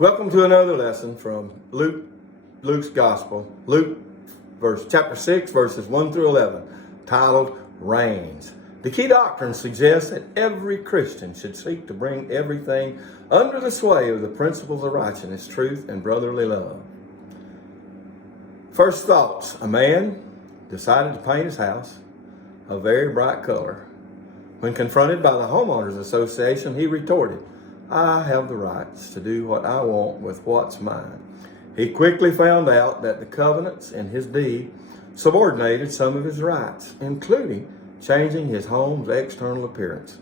Welcome to another lesson from Luke's Gospel, chapter 6, verses 1 through 11, titled Reigns. The key doctrine suggests that every Christian should seek to bring everything under the sway of the principles of righteousness, truth, and brotherly love. First thoughts. A man decided to paint his house a very bright color. When confronted by the Homeowners Association, he retorted, "I have the rights to do what I want with what's mine." He quickly found out that the covenants in his deed subordinated some of his rights, including changing his home's external appearance.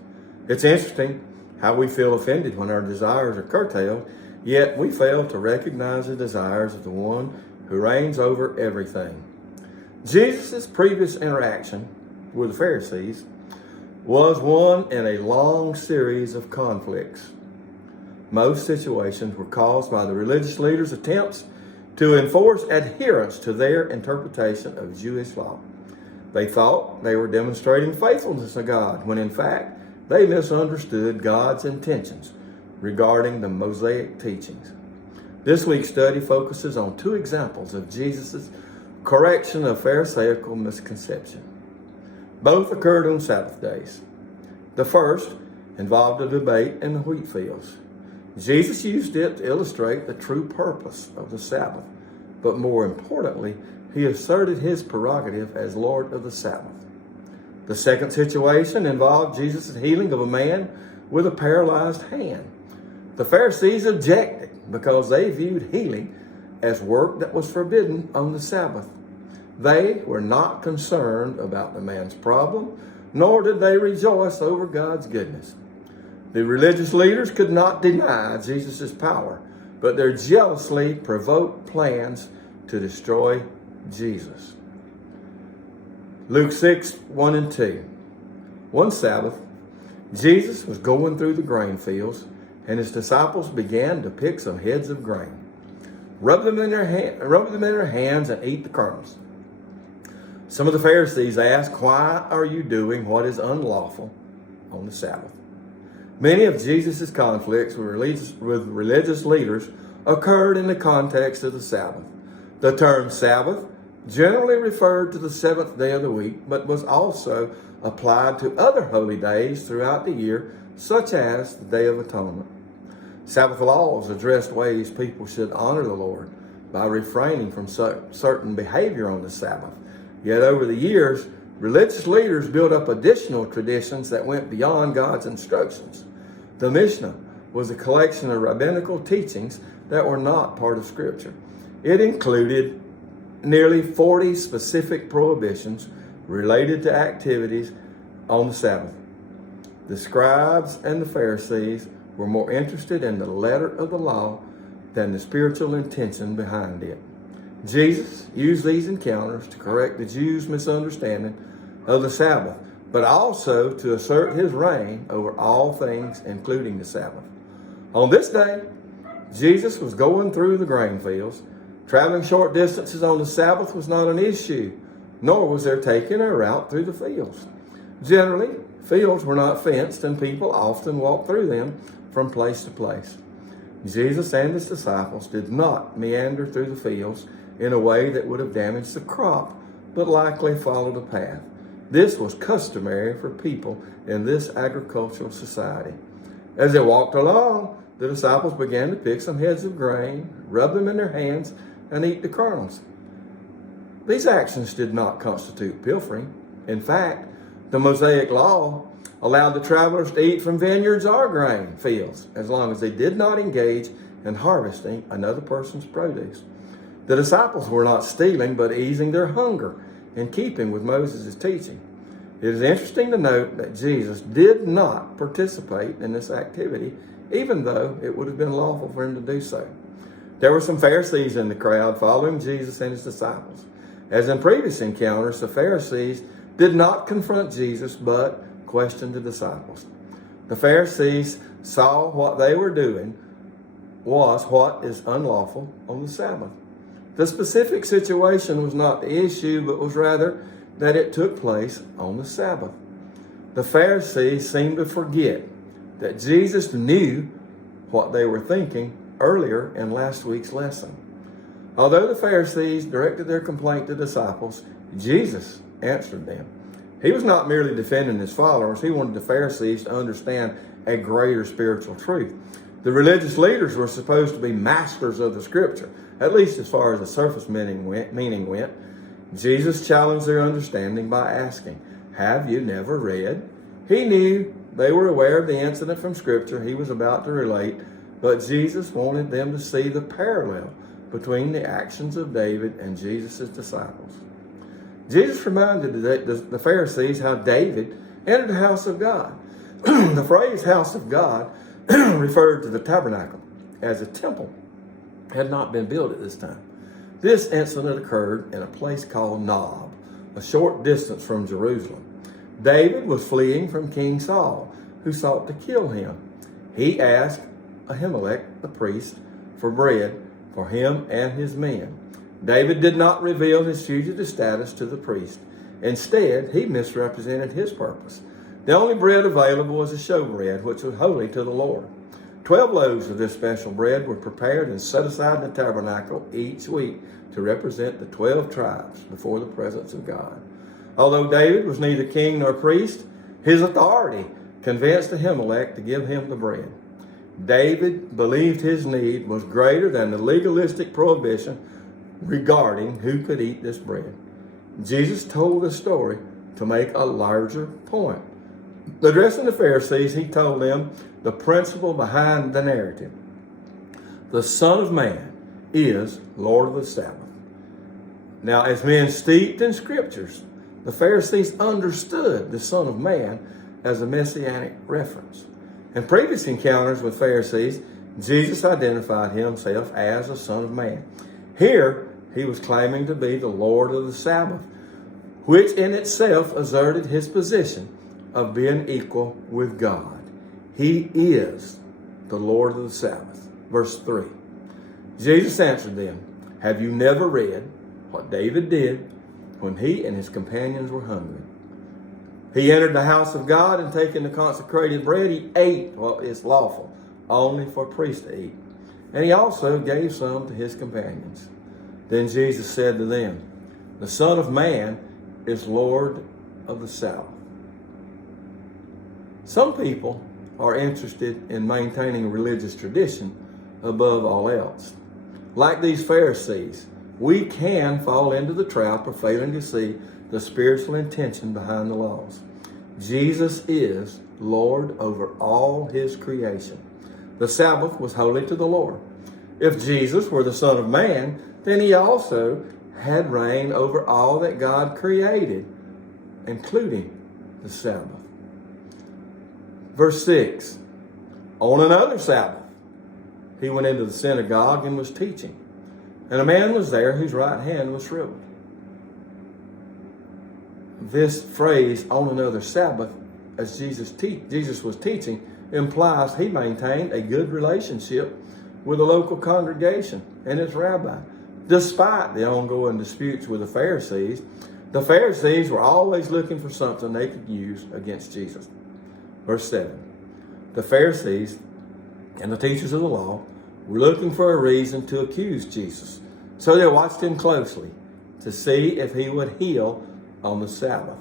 It's interesting how we feel offended when our desires are curtailed, yet we fail to recognize the desires of the one who reigns over everything. Jesus' previous interaction with the Pharisees was one in a long series of conflicts. Most situations were caused by the religious leaders' attempts to enforce adherence to their interpretation of Jewish law. They thought they were demonstrating faithfulness to God, when in fact they misunderstood God's intentions regarding the Mosaic teachings. This week's study focuses on two examples of Jesus' correction of Pharisaical misconception. Both occurred on Sabbath days. The first involved a debate in the wheat fields. Jesus used it to illustrate the true purpose of the Sabbath, but more importantly, he asserted his prerogative as Lord of the Sabbath. The second situation involved Jesus' healing of a man with a paralyzed hand. The Pharisees objected because they viewed healing as work that was forbidden on the Sabbath. They were not concerned about the man's problem, nor did they rejoice over God's goodness. The religious leaders could not deny Jesus' power, but their jealously provoked plans to destroy Jesus. Luke 6, 1 and 2. One Sabbath, Jesus was going through the grain fields, and his disciples began to pick some heads of grain, rub them in their hands, and eat the kernels. Some of the Pharisees asked, "Why are you doing what is unlawful on the Sabbath?" Many of Jesus' conflicts with religious leaders occurred in the context of the Sabbath. The term Sabbath generally referred to the seventh day of the week, but was also applied to other holy days throughout the year, such as the Day of Atonement. Sabbath laws addressed ways people should honor the Lord by refraining from certain behavior on the Sabbath. Yet over the years, religious leaders built up additional traditions that went beyond God's instructions. The Mishnah was a collection of rabbinical teachings that were not part of Scripture. It included nearly 40 specific prohibitions related to activities on the Sabbath. The scribes and the Pharisees were more interested in the letter of the law than the spiritual intention behind it. Jesus used these encounters to correct the Jews' misunderstanding of the Sabbath, but also to assert his reign over all things, including the Sabbath. On this day, Jesus was going through the grain fields. Traveling short distances on the Sabbath was not an issue, nor was there taking a route through the fields. Generally, fields were not fenced, and people often walked through them from place to place. Jesus and his disciples did not meander through the fields in a way that would have damaged the crop, but likely followed a path. This was customary for people in this agricultural society. As they walked along, the disciples began to pick some heads of grain, rub them in their hands, and eat the kernels. These actions did not constitute pilfering. In fact, the Mosaic law allowed the travelers to eat from vineyards or grain fields, as long as they did not engage in harvesting another person's produce. The disciples were not stealing, but easing their hunger, in keeping with Moses' teaching. It is interesting to note that Jesus did not participate in this activity, even though it would have been lawful for him to do so. There were some Pharisees in the crowd following Jesus and his disciples. As in previous encounters, the Pharisees did not confront Jesus, but questioned the disciples. The Pharisees saw what they were doing was what is unlawful on the Sabbath. The specific situation was not the issue, but was rather that it took place on the Sabbath. The Pharisees seemed to forget that Jesus knew what they were thinking earlier in last week's lesson. Although the Pharisees directed their complaint to the disciples, Jesus answered them. He was not merely defending his followers. He wanted the Pharisees to understand a greater spiritual truth. The religious leaders were supposed to be masters of the Scripture, at least as far as the surface meaning went. Jesus challenged their understanding by asking, "Have you never read?" He knew they were aware of the incident from Scripture he was about to relate, but Jesus wanted them to see the parallel between the actions of David and Jesus' disciples. Jesus reminded the Pharisees how David entered the house of God. The phrase house of God referred to the tabernacle, as a temple had not been built at this time. This incident occurred in a place called Nob, a short distance from Jerusalem. David was fleeing from King Saul, who sought to kill him. He asked Ahimelech, the priest, for bread for him and his men. David did not reveal his fugitive status to the priest. Instead, he misrepresented his purpose. The only bread available was a showbread, which was holy to the Lord. 12 loaves of this special bread were prepared and set aside in the tabernacle each week to represent the 12 tribes before the presence of God. Although David was neither king nor priest, his authority convinced Ahimelech to give him the bread. David believed his need was greater than the legalistic prohibition regarding who could eat this bread. Jesus told the story to make a larger point. Addressing the Pharisees, he told them the principle behind the narrative. The Son of Man is Lord of the Sabbath. Now, as men steeped in Scriptures, the Pharisees understood the Son of Man as a messianic reference. In previous encounters with Pharisees, Jesus identified himself as the Son of Man. Here, he was claiming to be the Lord of the Sabbath, which in itself asserted his position of being equal with God. He is the Lord of the Sabbath. Verse 3. Jesus answered them, "Have you never read what David did when he and his companions were hungry? He entered the house of God and taking the consecrated bread, he ate what is lawful, only for priests to eat. And he also gave some to his companions. Then Jesus said to them, the Son of Man is Lord of the Sabbath." Some people are interested in maintaining a religious tradition above all else. Like these Pharisees, we can fall into the trap of failing to see the spiritual intention behind the laws. Jesus is Lord over all his creation. The Sabbath was holy to the Lord. If Jesus were the Son of Man, then he also had reign over all that God created, including the Sabbath. Verse 6, on another Sabbath, he went into the synagogue and was teaching. And a man was there whose right hand was shriveled. This phrase, on another Sabbath, as Jesus was teaching, implies he maintained a good relationship with the local congregation and its rabbi. Despite the ongoing disputes with the Pharisees were always looking for something they could use against Jesus. Verse 7, the Pharisees and the teachers of the law were looking for a reason to accuse Jesus. So they watched him closely to see if he would heal on the Sabbath.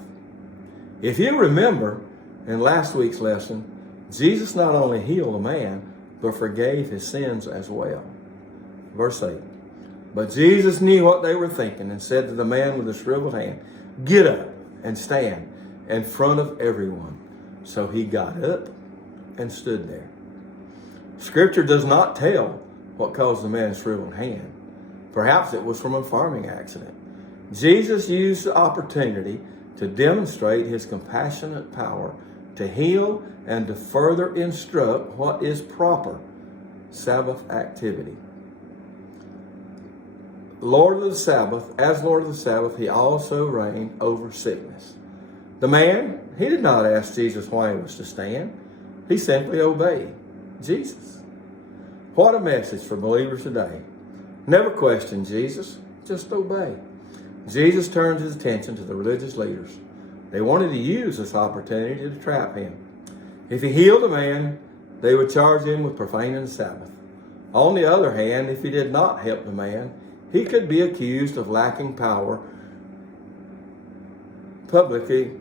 If you remember in last week's lesson, Jesus not only healed a man, but forgave his sins as well. Verse 8, but Jesus knew what they were thinking and said to the man with the shriveled hand, "Get up and stand in front of everyone." So he got up and stood there. Scripture does not tell what caused the man's shriveled hand. Perhaps it was from a farming accident. Jesus used the opportunity to demonstrate his compassionate power to heal and to further instruct what is proper Sabbath activity. Lord of the Sabbath, as Lord of the Sabbath, he also reigned over sickness. The man, he did not ask Jesus why he was to stand. He simply obeyed Jesus. What a message for believers today. Never question Jesus, just obey. Jesus turned his attention to the religious leaders. They wanted to use this opportunity to trap him. If he healed a man, they would charge him with profaning the Sabbath. On the other hand, if he did not help the man, he could be accused of lacking power publicly.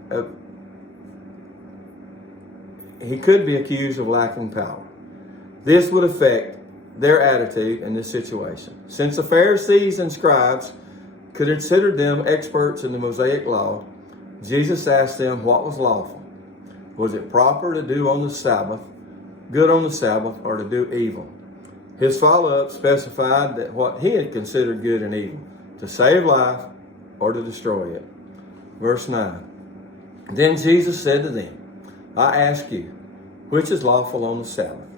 He could be accused of lacking power. This would affect their attitude in this situation. Since the Pharisees and scribes considered them experts in the Mosaic law, Jesus asked them what was lawful. Was it proper to do on the Sabbath, good on the Sabbath, or to do evil? His follow-up specified that what he had considered good and evil, to save life or to destroy it. Verse 9. Then Jesus said to them, I ask you, which is lawful on the Sabbath,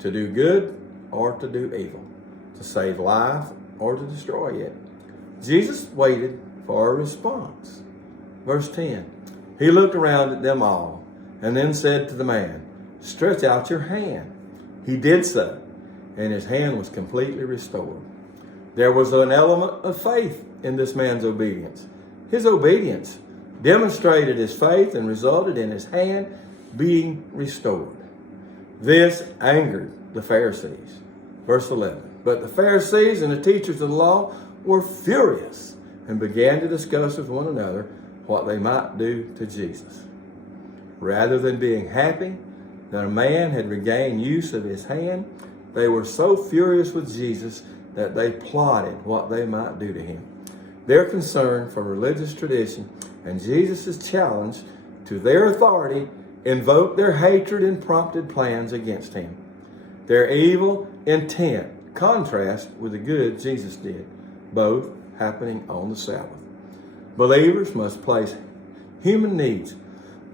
to do good or to do evil, to save life or to destroy it? Jesus waited for a response. Verse 10. He looked around at them all and then said to the man, stretch out your hand. He did so, and his hand was completely restored. There was an element of faith in this man's obedience. His obedience demonstrated his faith and resulted in his hand being restored. This angered the Pharisees. Verse 11. But the Pharisees and the teachers of the law were furious and began to discuss with one another what they might do to Jesus. Rather than being happy that a man had regained use of his hand, they were so furious with Jesus that they plotted what they might do to him. Their concern for religious tradition and Jesus' challenge to their authority invoked their hatred and prompted plans against him. Their evil intent contrasts with the good Jesus did, both happening on the Sabbath. Believers must place human needs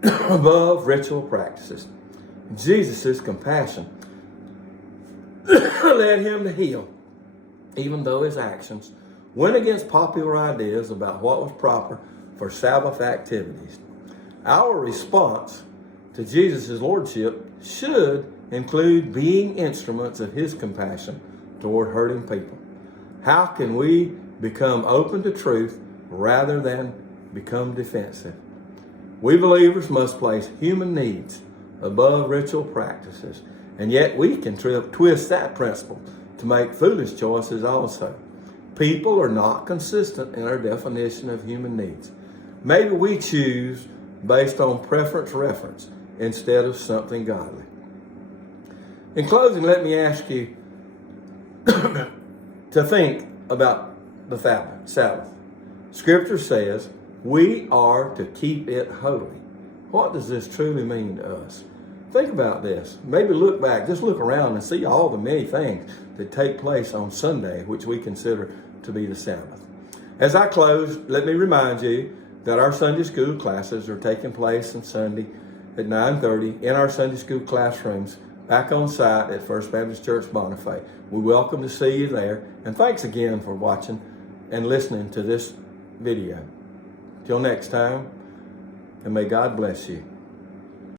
above ritual practices. Jesus' compassion led him to heal, even though his actions went against popular ideas about what was proper for Sabbath activities. Our response to Jesus' lordship should include being instruments of his compassion toward hurting people. How can we become open to truth rather than become defensive? We believers must place human needs above ritual practices, and yet we can twist that principle to make foolish choices also. People are not consistent in our definition of human needs. Maybe we choose based on preference instead of something godly. In closing, let me ask you to think about the Sabbath. Scripture says we are to keep it holy. What does this truly mean to us? Think about this. Maybe look back, just look around and see all the many things that take place on Sunday, which we consider to be the Sabbath. As I close, let me remind you that our Sunday school classes are taking place on Sunday at 9:30 in our Sunday school classrooms back on site at First Baptist Church, Bonifay. We welcome to see you there, and thanks again for watching and listening to this video. Till next time, and may God bless you.